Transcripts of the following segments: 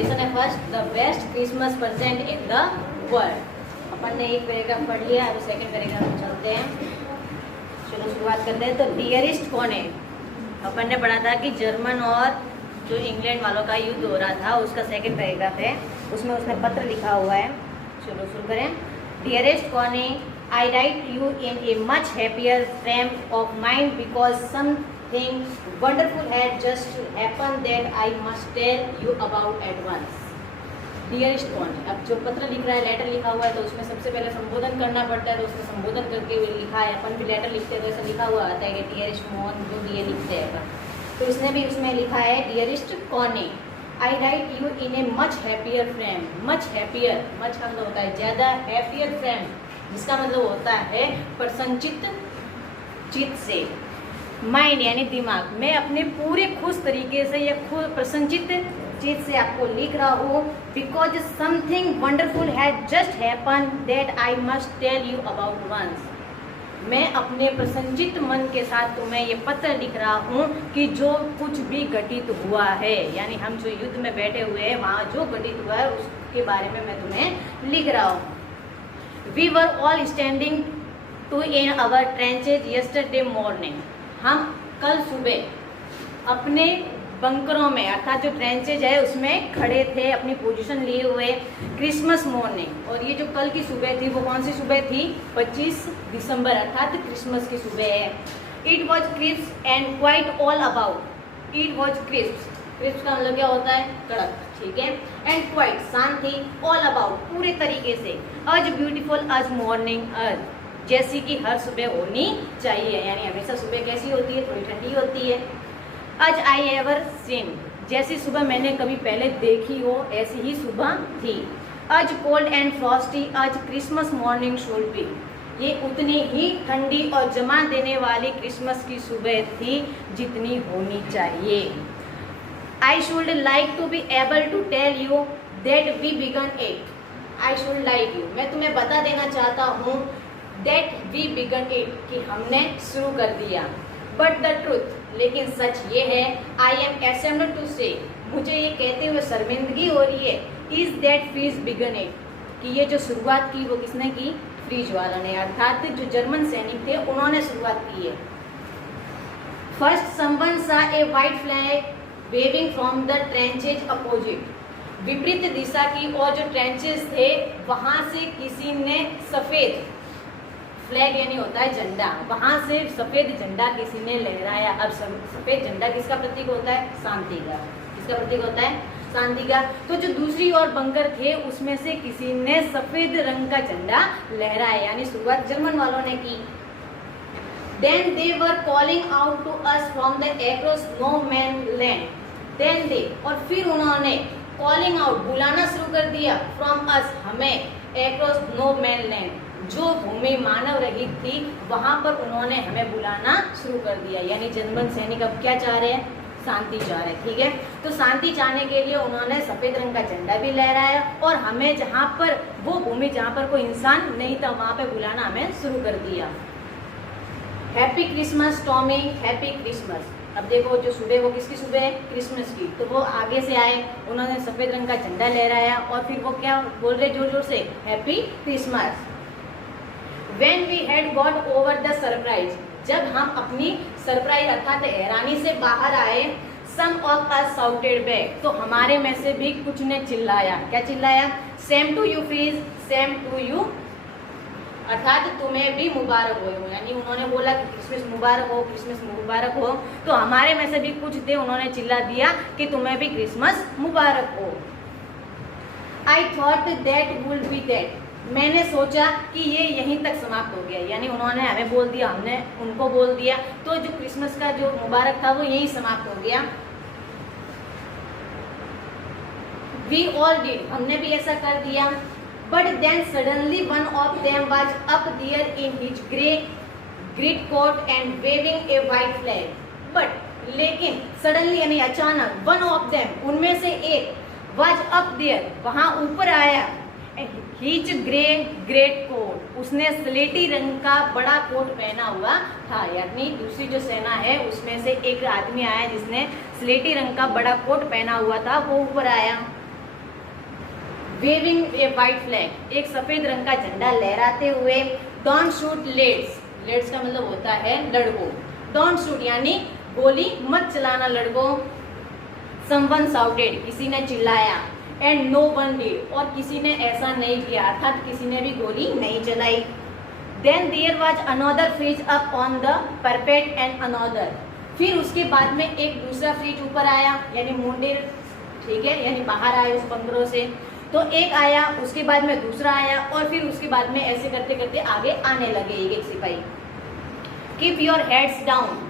Lesson है first, the best Christmas present in the world. अपन ने एक पैराग्राफ पढ़ लिया, अब सेकंड पैराग्राफ में चलते हैं। चलो शुरुआत करते हैं। तो डियरेस्ट कौन है? अपन ने पढ़ा था कि जर्मन और जो इंग्लैंड वालों का युद्ध हो रहा था उसका सेकंड पैराग्राफ है, उसमें उसने पत्र लिखा हुआ है। चलो शुरू करें। डियरेस्ट कौन है? I write you in a much happier frame of mind because something wonderful had just happen that I must tell you about at once. Dearest कौन है? अब जो पत्र लिख रहा है, लेटर लिखा हुआ है, तो उसमें सबसे पहले संबोधन करना पड़ता है, तो उसमें संबोधन करके हुए लिखा है। अपन भी लेटर लिखते हैं तो ऐसा लिखा हुआ आता है कि डियरेस्ट मोहन, जो भी ये लिखते हैं, तो इसने भी उसमें लिखा है डियरेस्ट कौन है। I write you in a much happier frame. Much happier, much का मतलब होता है ज़्यादा, हैप्पियर फ्रेम जिसका मतलब होता है प्रसन्नचित्त चित्त से। माइंड यानी दिमाग। मैं अपने पूरे खुश तरीके से या खुद प्रसन्नचित्त चित्त से आपको लिख रहा हूँ because something wonderful had just happen that I must tell you about once. मैं अपने प्रसन्नचित्त मन के साथ तुम्हें ये पत्र लिख रहा हूँ कि जो कुछ भी घटित हुआ है, यानी हम जो युद्ध में बैठे हुए हैं वहाँ जो घटित हुआ है उसके बारे में मैं तुम्हें लिख रहा हूँ। We were all standing to in our trenches yesterday morning. हम कल सुबह अपने बंकरों में, अर्थात जो ट्रेंचेज है उसमें खड़े थे, अपनी पोजीशन लिए हुए। क्रिसमस मॉर्निंग, और ये जो कल की सुबह थी वो कौन सी सुबह थी? 25 दिसंबर, अर्थात क्रिसमस की सुबह है। It was crisp and quite all about. It was crisp, crisp का मतलब क्या होता है? कड़क, ठीक है। एंड क्वाइट शांत थी, ऑल अबाउट पूरे तरीके से। अज ब्यूटीफुल अज मॉर्निंग, अज जैसी कि हर सुबह होनी चाहिए, यानी हमेशा सुबह कैसी होती है? थोड़ी ठंडी होती है। अज आई एवर सीन, जैसी सुबह मैंने कभी पहले देखी हो ऐसी ही सुबह थी। As cold and frosty as Christmas morning should be, ये उतनी ही ठंडी और जमा देने वाली क्रिसमस की सुबह थी जितनी होनी चाहिए। I should like to be able to tell you that we began it. I should like you, मैं तुम्हें बता देना चाहता हूँ दैट वी बिगन इट, कि हमने शुरू कर दिया। बट द ट्रूथ, लेकिन सच ये है, आई एम एसेम्ड टू से, मुझे ये कहते हुए शर्मिंदगी हो रही है, is that Fritz began it, कि ये जो शुरुआत की वो किसने की? फ्रीज वाला ने, अर्थात जो जर्मन सैनिक थे उन्होंने शुरुआत की है। First someone saw a white flag waving from the trenches opposite, विपरीत दिशा की और जो ट्रेंचेज थे वहां से किसी ने सफेद, फ्लैग यानी होता है झंडा, वहां से सफेद झंडा किसी ने लहराया। अब सफेद झंडा किसका प्रतीक होता है? शांति का। किसका प्रतीक होता है? शांति का। तो जो दूसरी ओर बंकर थे उसमें से किसी ने सफेद रंग का झंडा लहराया, यानी शुरुआत जर्मन वालों ने की। Then they were calling out to us from the across no man land. Then they, और फिर उन्होंने कॉलिंग आउट, बुलाना शुरू कर दिया, फ्रॉम अस, हमें, एक्रोस नो मैन लैंड, जो भूमि मानव रहित थी वहां पर उन्होंने हमें बुलाना शुरू कर दिया। यानी जर्मन सैनिक अब क्या चाह रहे हैं? शांति चाह रहे हैं, ठीक है। तो शांति चाहने के लिए उन्होंने सफेद रंग का झंडा भी लहराया और हमें जहां पर, वो भूमि जहां पर कोई इंसान नहीं था वहां पे बुलाना हमें शुरू कर दिया। Happy Christmas Tommy, happy Christmas. अब देखो जो सुबह वो किसकी सुबह है? क्रिसमस की। तो वो आगे से आए, उन्होंने सफेद रंग का झंडा लहराया और फिर वो क्या बोल रहे जोर जोर से? Happy Christmas. When we had got over the surprise, जब हम अपनी सरप्राइज अर्थात हैरानी से बाहर आए, some of us shouted back, तो हमारे में से भी कुछ ने चिल्लाया। क्या चिल्लाया? Same to you please, same to you, अर्थात तुम्हें भी मुबारक हो। यानी उन्होंने बोला कि क्रिसमस मुबारक हो, क्रिसमस मुबारक हो, तो हमारे में से भी कुछ थे, उन्होंने चिल्ला दिया कि तुम्हें भी क्रिसमस मुबारक हो। I thought that would be that, मैंने सोचा कि ये यहीं तक समाप्त हो गया, यानी उन्होंने हमें बोल दिया, हमने उनको बोल दिया, तो जो क्रिसमस का जो मुबारक था वो यहीं समाप्त हो गया। We all did, हमने भी ऐसा कर दिया। But then suddenly one of them was up there in his great coat and waving a white flag. But लेकिन suddenly यानी अचानक, one of them, उनमें से एक, was up there, वहाँ ऊपर आया, हिज ग्रेट कोट, उसने स्लेटी रंग का बड़ा कोट पहना हुआ था। यानी दूसरी जो सेना है उसमें से एक आदमी आया जिसने स्लेटी रंग का बड़ा कोट पहना हुआ था, वो ऊपर आया। वेविंग ए वाइट फ्लैग, एक सफेद रंग का झंडा लहराते हुए। डोंट शूट लेड्स, लेड्स का मतलब होता है लड़कों। डोंट शूट यानी गोली मत चलाना लड़कों। समवन शाउटेड, किसी ने चिल्लाया। एंड नो वन डिड, और किसी ने ऐसा नहीं किया, अर्थात किसी ने भी गोली नहीं चलाई। Then there was another Fritz up on the parapet and another, फिर उसके बाद में एक दूसरा फ्रिज ऊपर आया, यानी मुंडे, ठीक है, यानी बाहर आए उस बंगलों से। तो एक आया, उसके बाद में दूसरा आया, और फिर उसके बाद में ऐसे करते करते आगे आने लगे एक एक सिपाही। Keep your heads down,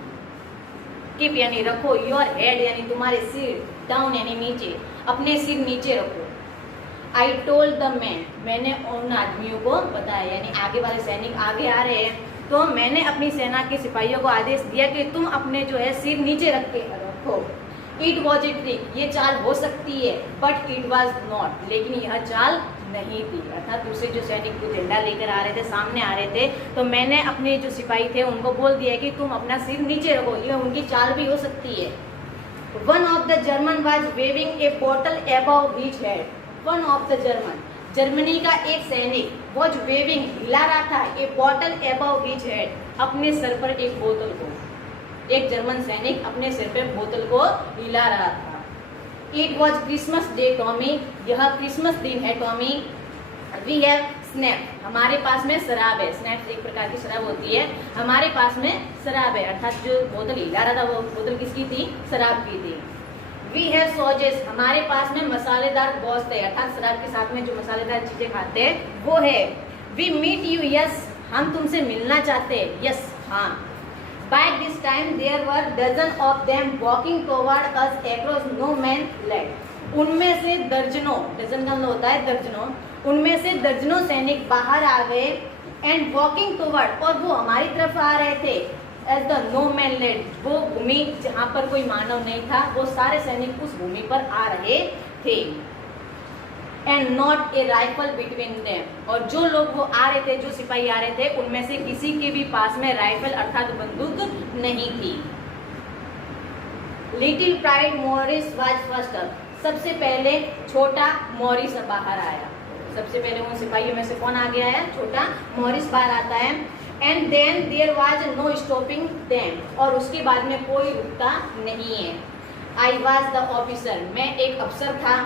keep यानी रखो, योर हेड यानी तुम्हारे सिर, डाउन यानी नीचे, अपने सिर नीचे रखो। आई टोल्ड द मैन, मैंने उन आदमियों को बताया, यानी आगे वाले सैनिक आगे आ रहे हैं, तो मैंने अपनी सेना के सिपाहियों को आदेश दिया कि तुम अपने जो है सिर नीचे रख के रखो। इट वॉज ए ट्रिक, ये चाल हो सकती है, बट इट वॉज नॉट, लेकिन यह चाल नहीं थी, अर्थात दूसरे जो सैनिक को झंडा लेकर आ रहे थे, सामने आ रहे थे, तो मैंने अपने जो सिपाही थे उनको बोल दिया कि तुम अपना सिर नीचे रखो, ये उनकी चाल भी हो सकती है। One of the German was waving a bottle above his head, one of the German, Germany का एक सैनिक वॉज वेविंग, हिला रहा था, a bottle above his head, अपने सर पर एक बोतल को, एक जर्मन सैनिक अपने सिर पे बोतल को हिला रहा था। It was Christmas day Tommy, यह क्रिसमस दिन है टॉमी। वी हैव स्नैप, हमारे पास में शराब है, स्नैप एक प्रकार की शराब होती है, हमारे पास में शराब है, अर्थात जो बोतल हिला रहा था वो बोतल किसकी थी, शराब की थी। वी हैव सॉजेस, हमारे पास में मसालेदार गोश्त है, अर्थात शराब के साथ में जो मसालेदार चीजें खाते हैं वो है। वी मीट यू, यस, हम तुमसे मिलना चाहते हैं, यस, हाँ। By this time there were dozen of them walking toward us across no man's land. उनमें से दर्जनों, डजन का मतलब होता है दर्जनों, उनमें से दर्जनों सैनिक बाहर आ गए। एंड वॉकिंग टुवर्ड, और वो हमारी तरफ आ रहे थे। As the no man land, वो भूमि जहाँ पर कोई मानव नहीं था, वो सारे सैनिक उस भूमि पर आ रहे थे। And not a rifle between them, और जो लोग वो आ रहे थे, जो सिपाही आ रहे थे, उनमें से किसी के भी पास में राइफल अर्थात बंदूक नहीं थी। Little pride Morris was first up, सबसे पहले छोटा मॉरिस बाहर आया, सबसे पहले उन सिपाहियों में से कौन आगे आया, छोटा मॉरिस बाहर आता है। And then there was no stopping them, और उसके बाद में कोई रुकता नहीं है। आई वाज द ऑफिसर, मैं एक अफसर था।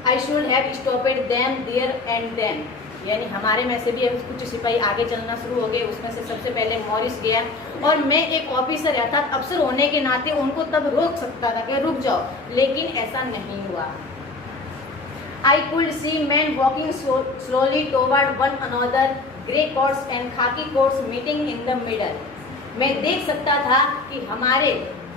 I should have stopped them there and then, यानी हमारे में से भी कुछ सिपाही आगे चलना शुरू हो गए, उसमें से सबसे पहले मॉरिस गया, और मैं एक ऑफिसर अर्थात अफसर होने के नाते उनको तब रोक सकता था कि रुक जाओ, लेकिन ऐसा नहीं हुआ। I could see man walking slowly toward one another, grey coats and khaki coats meeting in the middle, मैं देख सकता था कि हमारे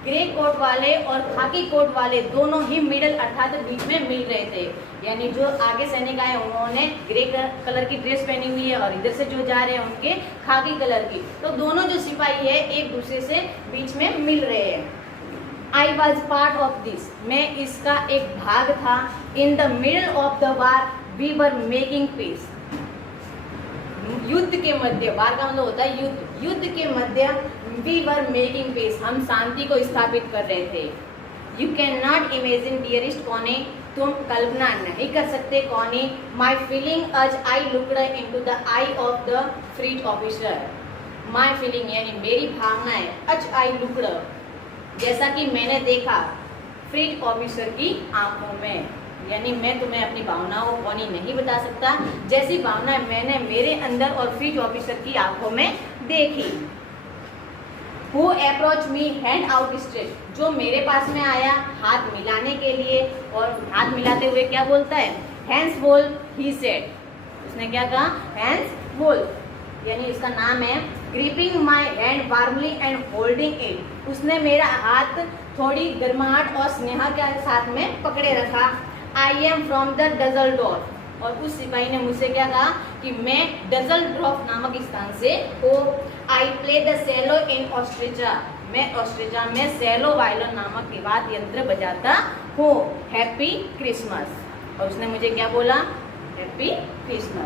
ग्रे कोट वाले और खाकी कोट वाले दोनों ही मिडल अर्थात बीच में मिल रहे थे, यानी जो आगे सैनिक आए उन्होंने ग्रे कलर की ड्रेस पहनी हुई है, और इधर से जो जा रहे हैं उनके खाकी कलर की, तो दोनों जो सिपाही है एक दूसरे से बीच में मिल रहे हैं। I was part of this, मैं इसका एक भाग था। In the middle of the war we were making peace, युद्ध के मध्य, वार का मतलब होता है युद्ध, युद्ध के मध्य वी वर मेकिंग पीस, हम शांति को स्थापित कर रहे थे। You can not imagine dearest Connie, तुम कल्पना नहीं कर सकते Connie, my feeling as I looked into the eye of the freed officer, my feeling यानी मेरी भावनाएं, अज आई लुक्ड जैसा कि मैंने देखा, फ्रीड ऑफिसर की आंखों में, यानी मैं तुम्हें अपनी भावनाओं को कौनी नहीं बता सकता, जैसी भावना मैंने मेरे अंदर और फ्रीड ऑफिसर की आंखों में देखी। Who approached me hand outstretched, जो मेरे पास में आया हाथ मिलाने के लिए, और हाथ मिलाते हुए क्या बोलता है, hands hold he said, उसने क्या कहा, hands hold, यानी इसका नाम है gripping my hand warmly and holding it, उसने मेरा हाथ थोड़ी गर्माहट और स्नेह के साथ में पकड़े रखा। I am from the Düsseldorf, और उस सिपाही ने मुझसे क्या कहा कि मैं डजलड्रॉफ नामक स्थान से हूँ। आई प्ले द सेलो इन ऑस्ट्रिचा, मैं ऑस्ट्रिचा में सेलो वायलिन नामक वाद्य यंत्र बजाता हूँ। हैप्पी क्रिसमस, और उसने मुझे क्या बोला, हैप्पी क्रिसमस।